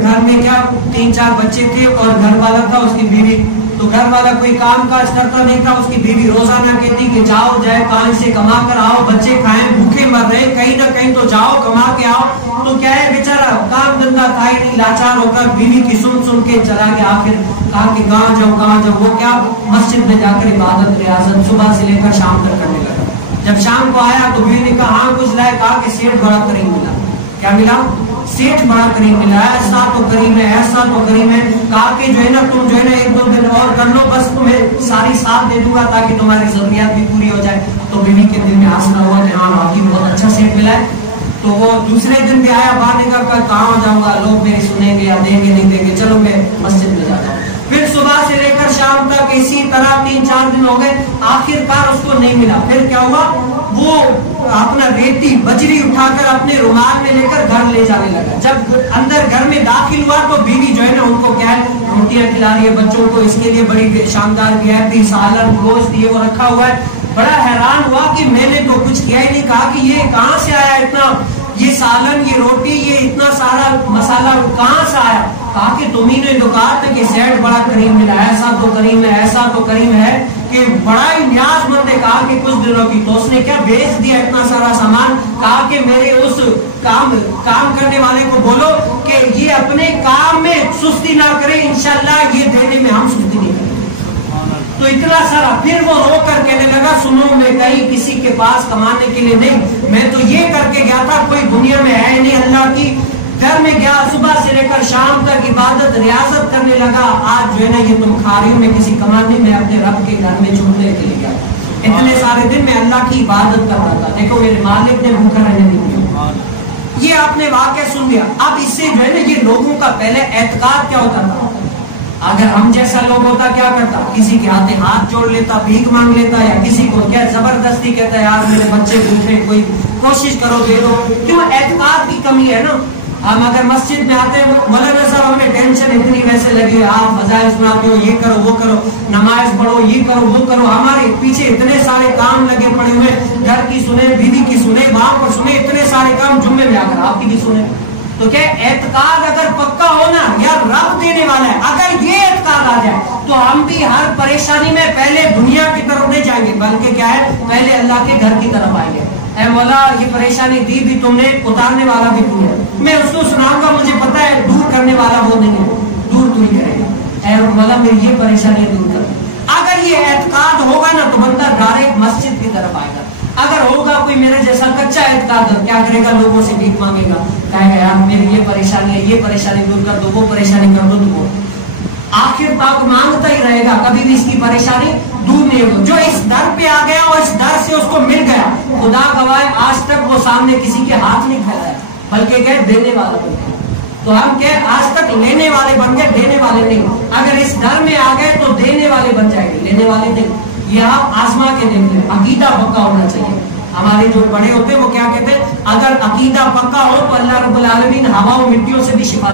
گھر میں کیا 3-4 بچے تھے اور گھر والا تھا اس کی بیوی. تو گھر والا کوئی کام کاج کرتا نہیں تھا. اس کی بیوی روزانہ کہتی کہ جاؤ جائے 5 سے کما کر آؤ, بچے کھائیں, بھوکے مر رہے, کہیں نہ کہیں تو جاؤ کما کے آؤ. تو کیا ہے بیچارہ کام دھندا تھا ہی نہیں, لاچار ہو کر بیوی کی سن کے چلا گیا. آخر کہا کہ کہاں جاؤ. وہ کیا مسجد میں جا کر عبادت ریاضت صبح سے لے کر شام تک کرنے لگا. جب شام کو آیا تو بیوی نے کہا ہاں کچھ لائے. کہا کہ سیٹھ بڑا کریم ملا. کیا ملا؟ سیٹھ بڑا کریم ملا. ایسا تو کریم ہے, ایسا تو کریم ہے. کہا کہ جو ہے نا تم جو ہے نا 1-2 دن اور کر لو, بس تمہیں ساری ساتھ دے دوں گا تاکہ تمہاری ضروریات بھی پوری ہو جائے. تو بیوی کے دل میں حاصل ہوا کہ ہاں باقی بہت اچھا سیٹ ملا ہے. تو وہ دوسرے دن بھی آیا, باہر نکل کر کہاں جاؤں گا, لوگ میری سنیں گے یا دیں گے نہیں دیں گے, چلو میں مسجد میں جاتا ہوں. پھر صبح سے لے کر شام تک اسی طرح 3-4 دن ہو گئے. آخر کار اس کو نہیں ملا. پھر کیا ہوا, وہ اپنا ریتی بجری اٹھا کر اپنے رومال میں لے کر گھر لے جانے لگا. جب اندر گھر میں داخل ہوا تو بیوی جو ہے نا ان کو کیا ہے روٹیاں کھلا رہی ہے بچوں کو, اس کے لیے بڑی شاندار ویائپی سالن گوشت یہ وہ رکھا ہوا ہے. بڑا حیران ہوا کہ میں نے تو کچھ کیا ہی نہیں. کہا کہ یہ کہاں سے آیا اتنا, یہ سالن, یہ روٹی, یہ اتنا سارا مسالہ کہاں سے آیا؟ کہا کہ تم ہی نے تو کہا تھا کہ سیٹ بڑا کریم ملا. ایسا تو کریم ہے, ایسا تو کریم ہے کہ بڑا ہی نیاز مند ہے. کہا کہ کچھ دنوں کی تو اس نے کیا بیچ دیا اتنا سارا سامان. کہا کہ میرے اس کام کرنے والے کو بولو کہ یہ اپنے کام میں سستی نہ کرے, انشاءاللہ یہ دینے میں ہم سستی نہیں کریں. تو اتنا سارا. پھر وہ رو کر کہنے لگا سنو میں کہیں کسی کے پاس کمانے کے لیے نہیں, میں تو یہ کر کے گیا تھا کوئی دنیا میں ہے نہیں اللہ کی. گھر میں گیا, صبح سے لے کر شام تک عبادت ریاضت کرنے لگا. آج جو ہے نا یہ تم کھا رہی ہو, میں کسی کمانے میں اپنے رب کے گھر میں چھوڑنے کے لیے گیا. اتنے سارے دن میں اللہ کی عبادت کر رہا تھا. دیکھو میرے مالک نے بھوکا رہنے نہیں دیا. یہ آپ نے واقعہ سن لیا. اب اس سے جو ہے نا یہ لوگوں کا پہلے اعتقاد کیا ہوتا تھا. اگر ہم جیسا لوگ ہوتا کیا کرتا, کسی کے ہاتھ جوڑ لیتا, بھیک مانگ لیتا, یا کسی کو کیا زبردستی کہتا ہے یار میرے بچے بھوکے, کوئی کوشش کرو دے دو. کیوں؟ اعتقاد کی کمی ہے نا. ہم اگر مسجد میں آتے ہیں مولانا صاحب ہمیں ٹینشن اتنی ویسے لگی, آپ فضائل سناتے ہو, یہ کرو وہ کرو, نماز پڑھو, یہ کرو وہ کرو, ہمارے پیچھے اتنے سارے کام لگے پڑے ہوئے, گھر کی سنے, بیوی کی سنے, وہاں پر سنے, اتنے سارے کام, جمعے میں آ کر آپ کی بھی سنے. تو کیا اعتقاد اگر پکا ہونا یا رب دینے والا ہے, اگر یہ اعتقاد آ جائے تو ہم بھی ہر پریشانی میں پہلے دنیا کی طرف نہیں جائیں گے, بلکہ کیا ہے پہلے اللہ کے گھر کی طرف آئیں گے. اے مولا یہ پریشانی دی بھی تم نے, اتارنے والا بھی تم ہے, میں اس کو سناؤں گا, مجھے پتا ہے دور کرنے والا وہ نہیں ہے, دور تو ہی کرے گا. اے مولا میری یہ پریشانی دور کر. اگر یہ اعتقاد ہوگا نا تو بندہ ڈائریکٹ مسجد کی طرف آئے گا. اگر ہوگا کوئی میرے جیسا کچا اعتقاد, کیا کرے گا, لوگوں سے بھیک مانگے گا, کہے گا یار میری یہ پریشانی ہے, یہ پریشانی دور کر دو, وہ پریشانی کر دو, تو وہ آخر تک مانگتا ہی رہے گا, کبھی بھی اس کی پریشانی دور نہیں ہوگی. جو اس در پہ آ گیا اور اس در سے اس کو مل گیا, خدا گواہ آج تک وہ سامنے کسی کے ہاتھ نہیں پھیلایا, بلکہ کہ دینے والا بن گیا. تو ہم کہ آج تک لینے والے بن گئے, دینے والے نہیں. اگر اس در میں آ گئے تو دینے والے بن جائیں گے, لینے والے نہیں. یہ آپ آزما کے دیکھتے ہیں. عقیدہ پکا ہونا چاہیے. ہمارے جو بڑے ہوتے ہیں وہ کیا کہتے ہیں, اگر عقیدہ پکا ہو تو اللہ رب العالمین ہوا و مٹیوں سے بھی شفا